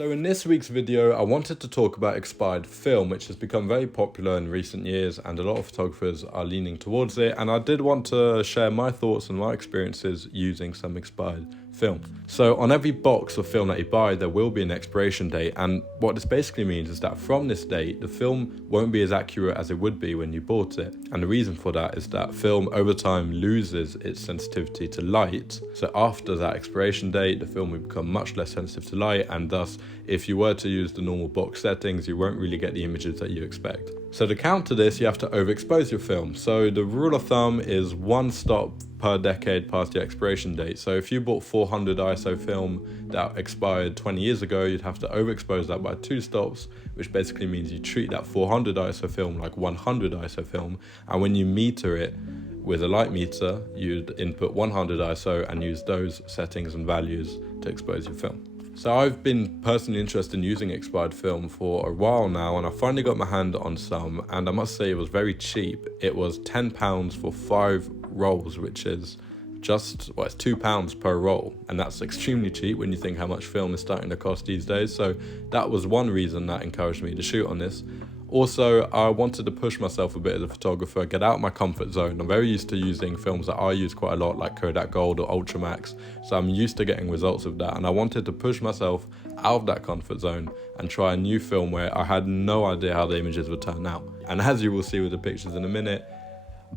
So in this week's video, I wanted to talk about expired film, which has become very popular in recent years and a lot of photographers are leaning towards it. And I did want to share my thoughts and my experiences using some expired film. So on every box of film that you buy, there will be an expiration date. And what this basically means is that from this date, the film won't be as accurate as it would be when you bought it. And the reason for that is that film over time loses its sensitivity to light. So after that expiration date, the film will become much less sensitive to light, and thus if you were to use the normal box settings, you won't really get the images that you expect. So to counter this, you have to overexpose your film. So the rule of thumb is one stop per decade past the expiration date. So if you bought 400 ISO film that expired 20 years ago, you'd have to overexpose that by 2 stops, which basically means you treat that 400 ISO film like 100 ISO film. And when you meter it with a light meter, you'd input 100 ISO and use those settings and values to expose your film. So I've been personally interested in using expired film for a while now, and I finally got my hand on some, and I must say it was very cheap. It was £10 for 5 rolls, which is it's £2 per roll, and that's extremely cheap when you think how much film is starting to cost these days. So that was one reason that encouraged me to shoot on this. Also, I wanted to push myself a bit as a photographer, get out of my comfort zone. I'm very used to using films that I use quite a lot, like Kodak Gold or Ultramax, so I'm used to getting results of that, and I wanted to push myself out of that comfort zone and try a new film where I had no idea how the images would turn out. And as you will see with the pictures in a minute,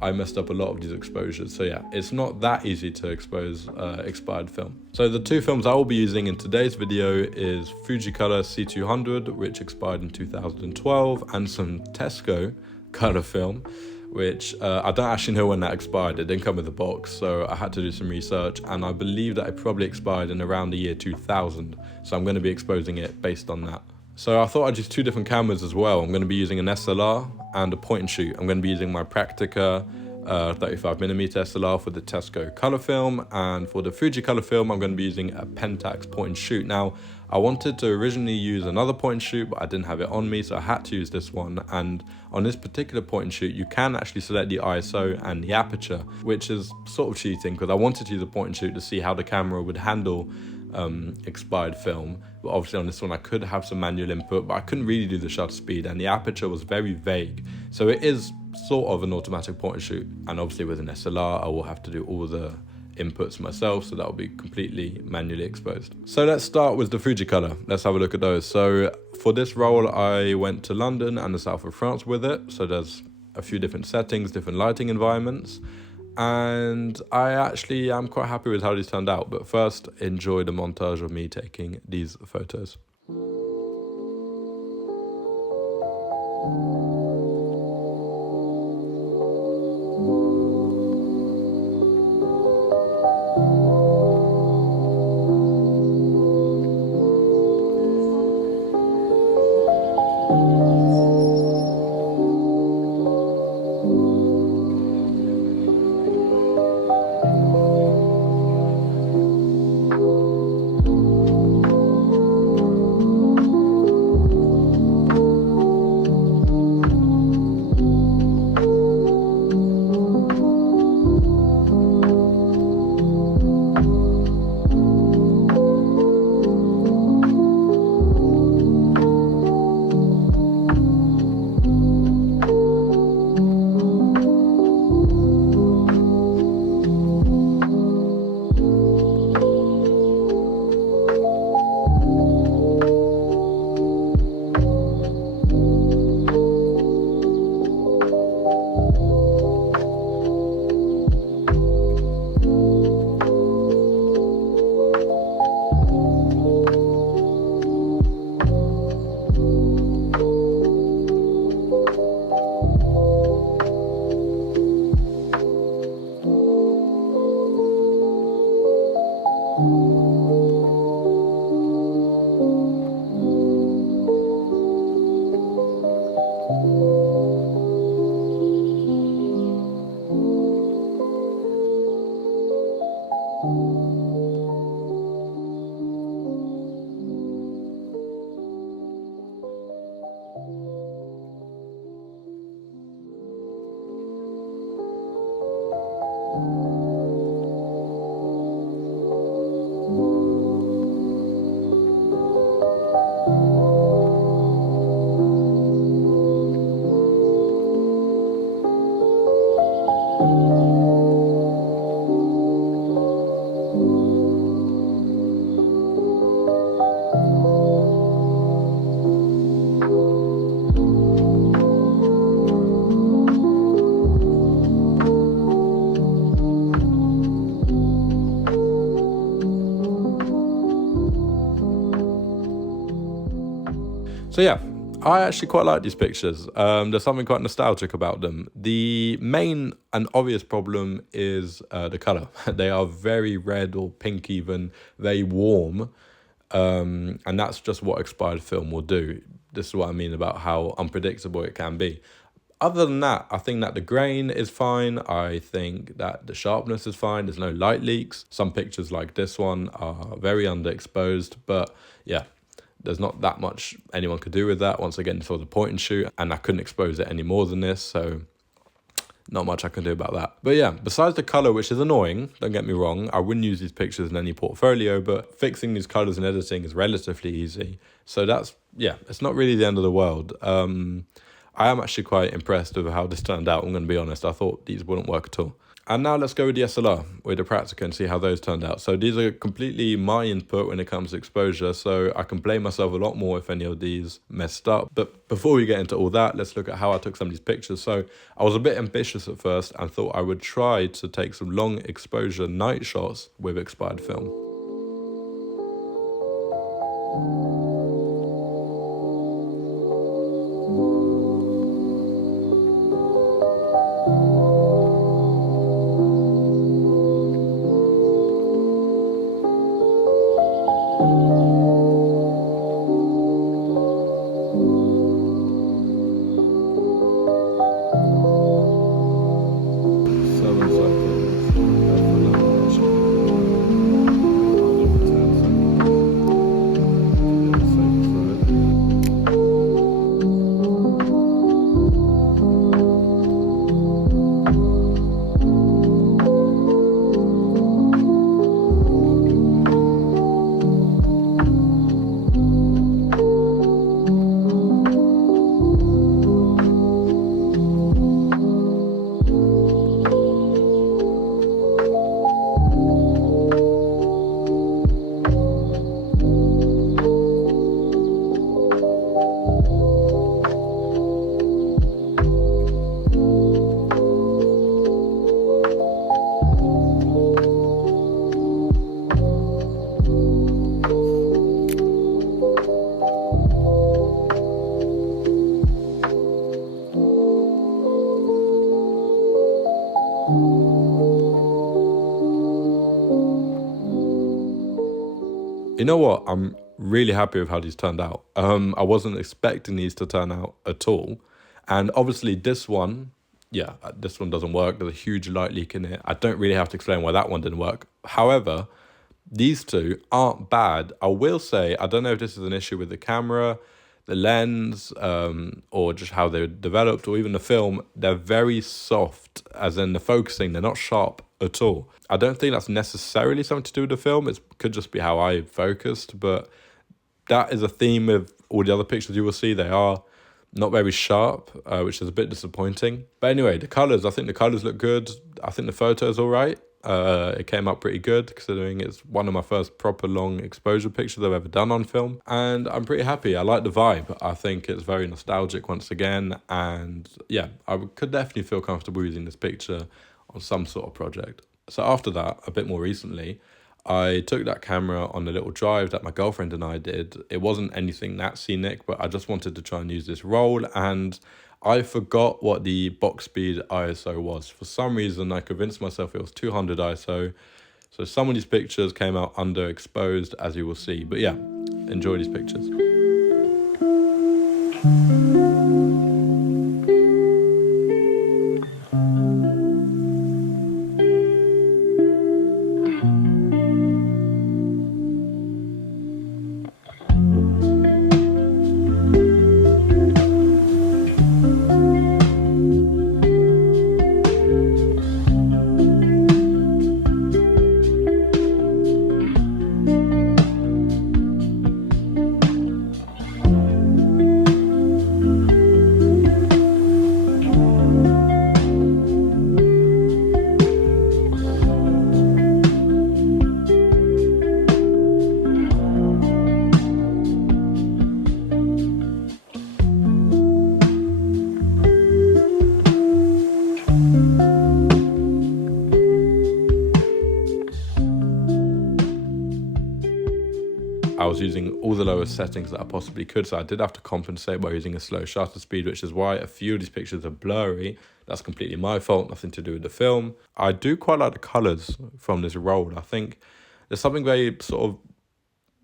I messed up a lot of these exposures. So yeah, it's not that easy to expose expired film. So the 2 films I will be using in today's video is Fuji Color C200, which expired in 2012, and some Tesco color film, which I don't actually know when that expired. It didn't come with a box, so I had to do some research, and I believe that it probably expired in around the year 2000. So I'm going to be exposing it based on that. So I thought I'd use 2 different cameras as well. I'm going to be using an SLR and a point and shoot. I'm going to be using my Praktika 35mm SLR for the Tesco color film, and for the Fuji color film I'm going to be using a Pentax point and shoot. Now I wanted to originally use another point and shoot, but I didn't have it on me, so I had to use this one. And on this particular point and shoot, you can actually select the ISO and the aperture, which is sort of cheating because I wanted to use a point and shoot to see how the camera would handle expired film. But obviously on this one I could have some manual input, but I couldn't really do the shutter speed, and the aperture was very vague. So it is sort of an automatic point and shoot, and obviously with an SLR I will have to do all the inputs myself, so that will be completely manually exposed. So let's start with the Fuji color. Let's have a look at those. So for this roll I went to London and the south of France with it, so there's a few different settings, different lighting environments, and I actually am quite happy with how these turned out. But first, enjoy the montage of me taking these photos. So yeah, I actually quite like these pictures. There's something quite nostalgic about them. The main and obvious problem is the colour. They are very red or pink even, very warm. And that's just what expired film will do. This is what I mean about how unpredictable it can be. Other than that, I think that the grain is fine. I think that the sharpness is fine. There's no light leaks. Some pictures like this one are very underexposed, but yeah, there's not that much anyone could do with that. Once again, it's for the point and shoot, and I couldn't expose it any more than this, so not much I can do about that. But yeah, besides the color, which is annoying, don't get me wrong, I wouldn't use these pictures in any portfolio, but fixing these colors and editing is relatively easy. So that's, yeah, it's not really the end of the world. I am actually quite impressed with how this turned out, I'm going to be honest. I thought these wouldn't work at all. And now let's go with the SLR, with the Praktika, and see how those turned out. So these are completely my input when it comes to exposure, so I can blame myself a lot more if any of these messed up. But before we get into all that, let's look at how I took some of these pictures. So I was a bit ambitious at first and thought I would try to take some long exposure night shots with expired film. You know what? I'm really happy with how these turned out. I wasn't expecting these to turn out at all. And obviously this one, yeah, this one doesn't work. There's a huge light leak in it. I don't really have to explain why that one didn't work. However, these two aren't bad. I will say, I don't know if this is an issue with the camera, the lens, or just how they're developed, or even the film. They're very soft, as in the focusing. They're not sharp at all. I don't think that's necessarily something to do with the film. It could just be how I focused, but that is a theme of all the other pictures you will see. They are not very sharp, which is a bit disappointing. But anyway, the colors, I think the colors look good. I think the photo is all right. It came out pretty good, considering it's one of my first proper long exposure pictures I've ever done on film, and I'm pretty happy. I like the vibe. I think it's very nostalgic once again, and yeah, I could definitely feel comfortable using this picture on some sort of project. So after that, a bit more recently, I took that camera on a little drive that my girlfriend and I did. It wasn't anything that scenic, but I just wanted to try and use this roll, and I forgot what the box speed ISO was. For some reason, I convinced myself it was 200 ISO. So some of these pictures came out underexposed, as you will see. But yeah, enjoy these pictures. using all the lowest settings that I possibly could, so I did have to compensate by using a slow shutter speed, which is why a few of these pictures are blurry. That's completely my fault, nothing to do with the film. I do quite like the colours from this roll. I think there's something very sort of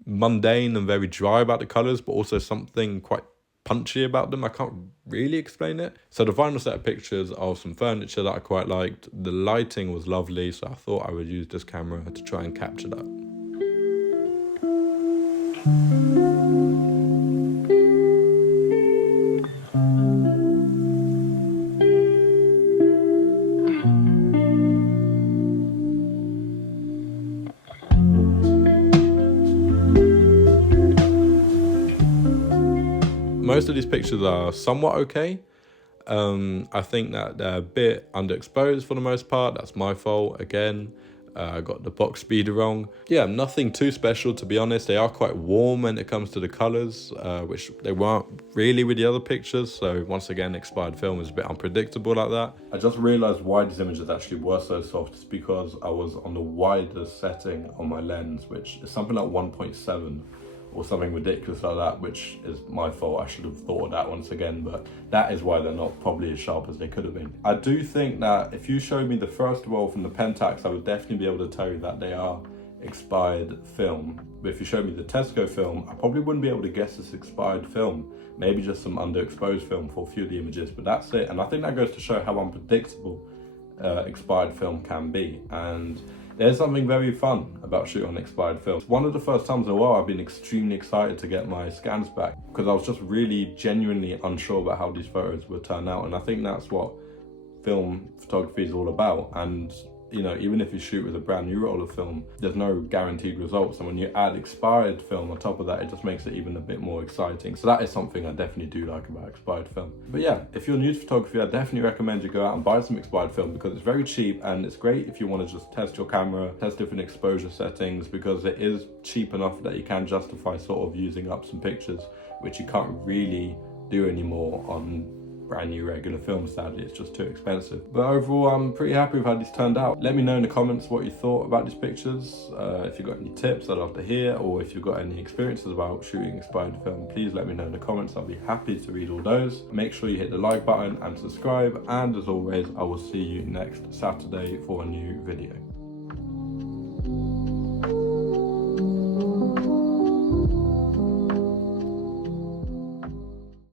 mundane and very dry about the colours, but also something quite punchy about them. I can't really explain it. So the final set of pictures of some furniture that I quite liked. The lighting was lovely, so I thought I would use this camera to try and capture that. Most of these pictures are somewhat okay. I think that they're a bit underexposed for the most part. That's my fault again. I got the box speed wrong. Yeah, nothing too special, to be honest. They are quite warm when it comes to the colors, which they weren't really with the other pictures. So once again, expired film is a bit unpredictable like that. I just realized why these images actually were so soft. It's because I was on the widest setting on my lens, which is something like 1.7 or something ridiculous like that, which is my fault. I should have thought of that once again, but that is why they're not probably as sharp as they could have been. I do think that if you showed me the first roll from the Pentax, I would definitely be able to tell you that they are expired film. But if you showed me the Tesco film, I probably wouldn't be able to guess it's expired film. Maybe just some underexposed film for a few of the images, but that's it. And I think that goes to show how unpredictable expired film can be. And there's something very fun about shooting on expired film. It's one of the first times in a while I've been extremely excited to get my scans back, because I was just really genuinely unsure about how these photos would turn out. And I think that's what film photography is all about. And you know, even if you shoot with a brand new roll of film, there's no guaranteed results. And when you add expired film on top of that, it just makes it even a bit more exciting. So that is something I definitely do like about expired film. But yeah, if you're new to photography, I definitely recommend you go out and buy some expired film, because it's very cheap and it's great if you want to just test your camera, test different exposure settings, because it is cheap enough that you can justify sort of using up some pictures, which you can't really do anymore on brand new regular film. Sadly, it's just too expensive. But overall, I'm pretty happy with how these turned out. Let me know in the comments what you thought about these pictures. If you've got any tips, I'd love to hear, or if you've got any experiences about shooting expired film, please let me know in the comments. I'll be happy to read all those. Make sure you hit the like button and subscribe, and as always, I will see you next Saturday for a new video.